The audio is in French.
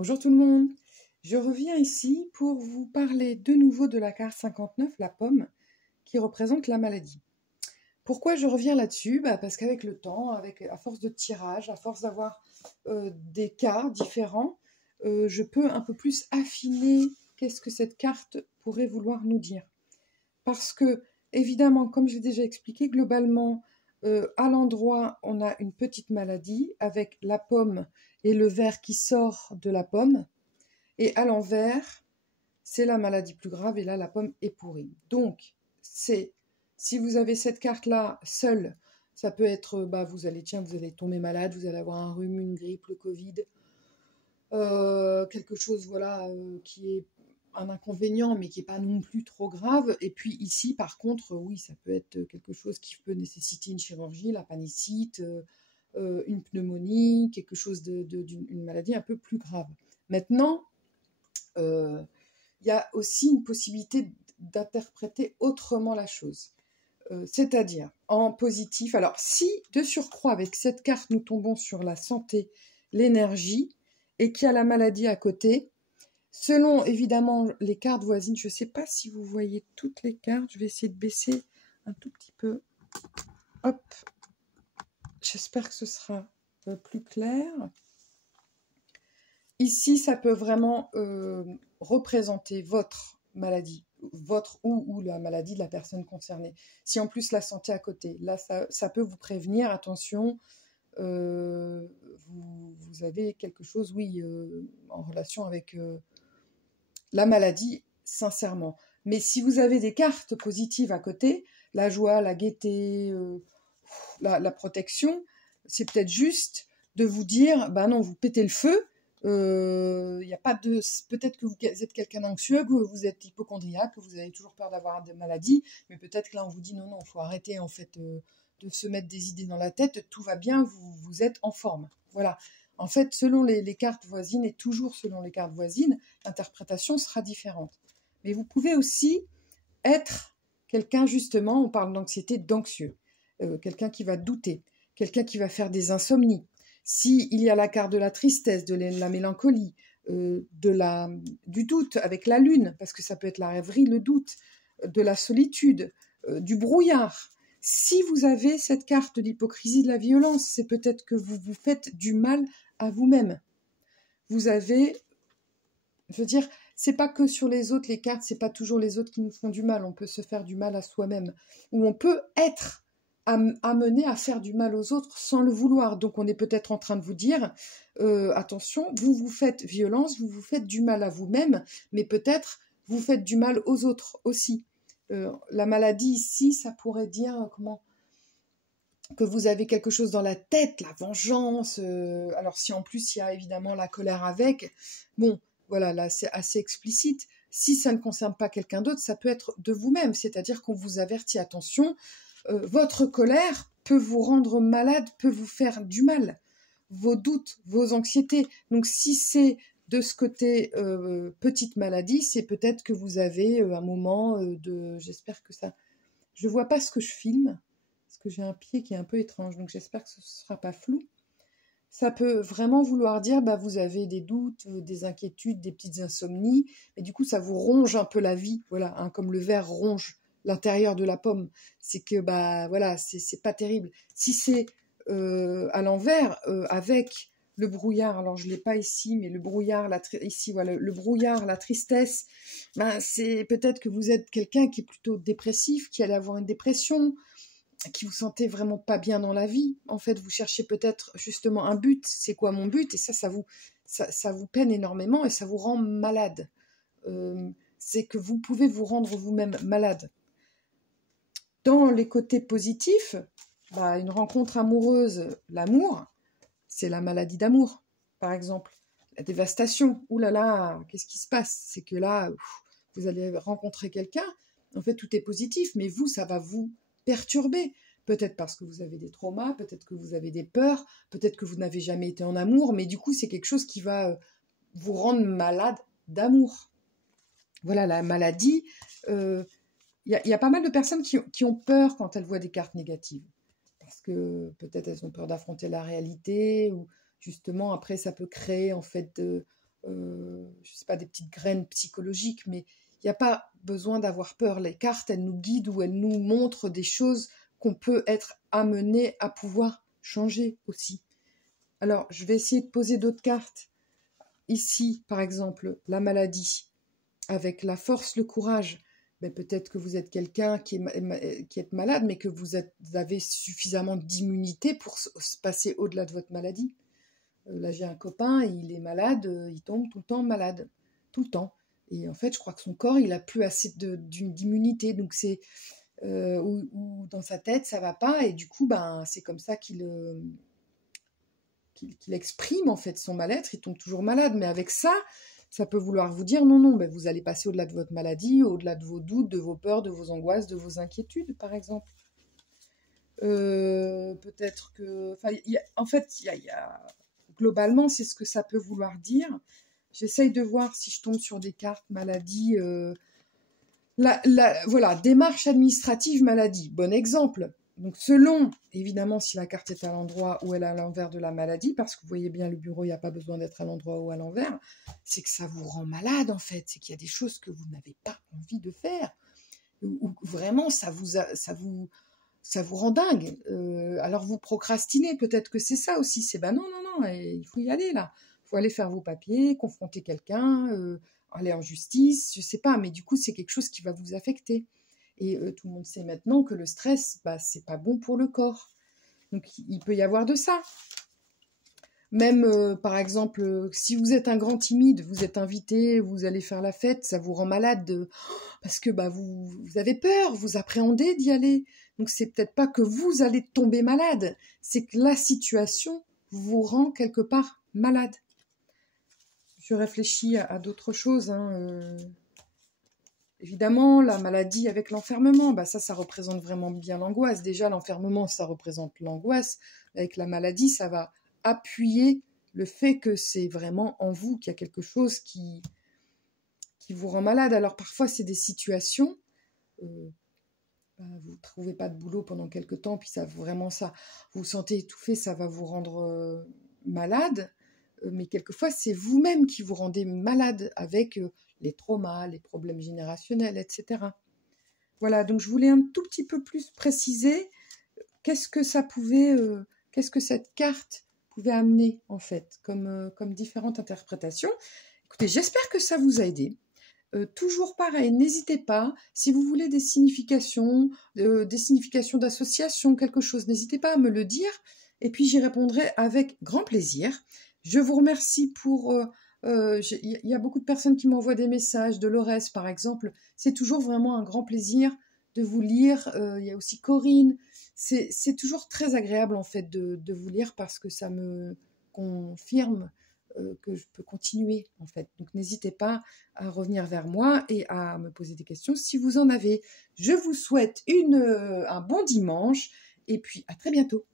Bonjour tout le monde, je reviens ici pour vous parler de nouveau de la carte 59, la pomme, qui représente la maladie. Pourquoi je reviens là-dessus? Parce qu'avec le temps, à force de tirage, à force d'avoir des cas différents, je peux un peu plus affiner qu'est-ce que cette carte pourrait vouloir nous dire. Parce que, évidemment, comme j'ai déjà expliqué, globalement, à l'endroit, on a une petite maladie avec la pomme et le ver qui sort de la pomme. Et à l'envers, c'est la maladie plus grave et là, la pomme est pourrie. Donc, si vous avez cette carte-là seule, ça peut être, vous allez tomber malade, vous allez avoir un rhume, une grippe, le Covid, quelque chose, voilà, qui est un inconvénient, mais qui n'est pas non plus trop grave. Et puis ici, par contre, oui, ça peut être quelque chose qui peut nécessiter une chirurgie, l'appendicite, une pneumonie, quelque chose d'une maladie un peu plus grave. Maintenant, il y a aussi une possibilité d'interpréter autrement la chose. C'est-à-dire en positif. Alors, si de surcroît, avec cette carte, nous tombons sur la santé, l'énergie, et qu'il y a la maladie à côté, selon évidemment les cartes voisines, je ne sais pas si vous voyez toutes les cartes, je vais essayer de baisser un tout petit peu. Hop, j'espère que ce sera plus clair. Ici, ça peut vraiment représenter votre maladie, votre ou la maladie de la personne concernée. Si en plus la santé à côté, là, ça peut vous prévenir, attention, vous avez quelque chose, oui, en relation avec la maladie, sincèrement. Mais si vous avez des cartes positives à côté, la joie, la gaieté, la protection, c'est peut-être juste de vous dire, non, vous pétez le feu, y a pas de, peut-être que vous êtes quelqu'un d'anxieux, que vous êtes hypocondriaque, que vous avez toujours peur d'avoir des maladies, mais peut-être que là on vous dit non, il faut arrêter en fait de se mettre des idées dans la tête, tout va bien, vous êtes en forme. Voilà. En fait, selon les cartes voisines et toujours selon les cartes voisines, l'interprétation sera différente. Mais vous pouvez aussi être quelqu'un, justement, on parle d'anxiété, d'anxieux, quelqu'un qui va douter, quelqu'un qui va faire des insomnies. S'il y a la carte de la tristesse, de la mélancolie, du doute avec la lune, parce que ça peut être la rêverie, le doute, de la solitude, du brouillard. Si vous avez cette carte de l'hypocrisie, de la violence, c'est peut-être que vous vous faites du mal à vous-même. Vous avez, je veux dire, c'est pas que sur les autres, les cartes, c'est pas toujours les autres qui nous font du mal. On peut se faire du mal à soi-même. Ou on peut être amené à faire du mal aux autres sans le vouloir. Donc on est peut-être en train de vous dire, attention, vous vous faites violence, vous vous faites du mal à vous-même, mais peut-être vous faites du mal aux autres aussi. La maladie ici, ça pourrait dire que vous avez quelque chose dans la tête, la vengeance. Alors si en plus il y a évidemment la colère avec, bon, voilà, là c'est assez explicite. Si ça ne concerne pas quelqu'un d'autre, ça peut être de vous-même, c'est-à-dire qu'on vous avertit, attention, votre colère peut vous rendre malade, peut vous faire du mal. Vos doutes, vos anxiétés. Donc si c'est de ce côté petite maladie, c'est peut-être que vous avez un moment j'espère que ça... Je ne vois pas ce que je filme, parce que j'ai un pied qui est un peu étrange, donc j'espère que ce ne sera pas flou. Ça peut vraiment vouloir dire, vous avez des doutes, des inquiétudes, des petites insomnies, et du coup ça vous ronge un peu la vie, voilà, comme le ver ronge l'intérieur de la pomme. C'est que, voilà, c'est pas terrible. Si c'est à l'envers, avec le brouillard, alors je ne l'ai pas ici, mais le brouillard, ici, voilà, le brouillard, la tristesse, c'est peut-être que vous êtes quelqu'un qui est plutôt dépressif, qui allait avoir une dépression, qui vous sentez vraiment pas bien dans la vie. En fait, vous cherchez peut-être justement un but. C'est quoi mon but? Et ça vous peine énormément et ça vous rend malade. C'est que vous pouvez vous rendre vous-même malade. Dans les côtés positifs, une rencontre amoureuse, l'amour, c'est la maladie d'amour, par exemple. La dévastation, ouh là là, qu'est-ce qui se passe? C'est que là, vous allez rencontrer quelqu'un, en fait tout est positif, mais vous, ça va vous perturber. Peut-être parce que vous avez des traumas, peut-être que vous avez des peurs, peut-être que vous n'avez jamais été en amour, mais du coup c'est quelque chose qui va vous rendre malade d'amour. Voilà, la maladie... y a pas mal de personnes qui ont peur quand elles voient des cartes négatives. Parce que peut-être elles ont peur d'affronter la réalité, ou justement après ça peut créer en fait je sais pas, des petites graines psychologiques, mais il n'y a pas besoin d'avoir peur. Les cartes, elles nous guident ou elles nous montrent des choses qu'on peut être amené à pouvoir changer aussi. Alors, je vais essayer de poser d'autres cartes. Ici, par exemple, la maladie, avec la force, le courage. Ben, peut-être que vous êtes quelqu'un qui est malade, mais que vous avez suffisamment d'immunité pour se passer au-delà de votre maladie. Là, j'ai un copain, il est malade, il tombe tout le temps malade, tout le temps. Et en fait, je crois que son corps, il a plus assez d'immunité, donc c'est ou dans sa tête, ça va pas, et du coup, ben, c'est comme ça qu'il exprime en fait son mal-être. Il tombe toujours malade, mais avec ça, ça peut vouloir vous dire non, ben, vous allez passer au-delà de votre maladie, au-delà de vos doutes, de vos peurs, de vos angoisses, de vos inquiétudes, par exemple. Peut-être que, enfin, en fait, globalement, c'est ce que ça peut vouloir dire. J'essaye de voir si je tombe sur des cartes maladie. Voilà, démarche administrative maladie, bon exemple. Donc selon, évidemment, si la carte est à l'endroit ou elle est à l'envers de la maladie, parce que vous voyez bien, le bureau, il n'y a pas besoin d'être à l'endroit ou à l'envers, c'est que ça vous rend malade en fait, c'est qu'il y a des choses que vous n'avez pas envie de faire, ou vraiment ça vous rend dingue. Alors vous procrastinez, peut-être que c'est ça aussi, c'est ben non, il faut y aller là, il faut aller faire vos papiers, confronter quelqu'un, aller en justice, je sais pas, mais du coup c'est quelque chose qui va vous affecter. Et tout le monde sait maintenant que le stress, bah, c'est pas bon pour le corps. Donc il peut y avoir de ça. Même par exemple, si vous êtes un grand timide, vous êtes invité, vous allez faire la fête, ça vous rend malade parce que bah, vous avez peur, vous appréhendez d'y aller. Donc c'est peut-être pas que vous allez tomber malade, c'est que la situation vous rend quelque part malade. Je réfléchis à d'autres choses. Évidemment, la maladie avec l'enfermement, bah ça représente vraiment bien l'angoisse. Déjà, l'enfermement, ça représente l'angoisse. Avec la maladie, ça va appuyer le fait que c'est vraiment en vous qu'il y a quelque chose qui vous rend malade. Alors parfois, c'est des situations, vous ne trouvez pas de boulot pendant quelque temps, puis ça vraiment ça, vous vous sentez étouffé, ça va vous rendre malade. Mais quelquefois, c'est vous-même qui vous rendez malade avec les traumas, les problèmes générationnels, etc. Voilà, donc je voulais un tout petit peu plus préciser qu'est-ce que cette carte pouvait amener, en fait, comme différentes interprétations. Écoutez, j'espère que ça vous a aidé. Toujours pareil, n'hésitez pas, si vous voulez des significations d'association, quelque chose, n'hésitez pas à me le dire, et puis j'y répondrai avec grand plaisir. Je vous remercie pour... il y a beaucoup de personnes qui m'envoient des messages, de Lorès par exemple. C'est toujours vraiment un grand plaisir de vous lire. Il y a aussi Corinne. C'est toujours très agréable en fait de vous lire parce que ça me confirme que je peux continuer en fait. Donc n'hésitez pas à revenir vers moi et à me poser des questions si vous en avez. Je vous souhaite un bon dimanche et puis à très bientôt.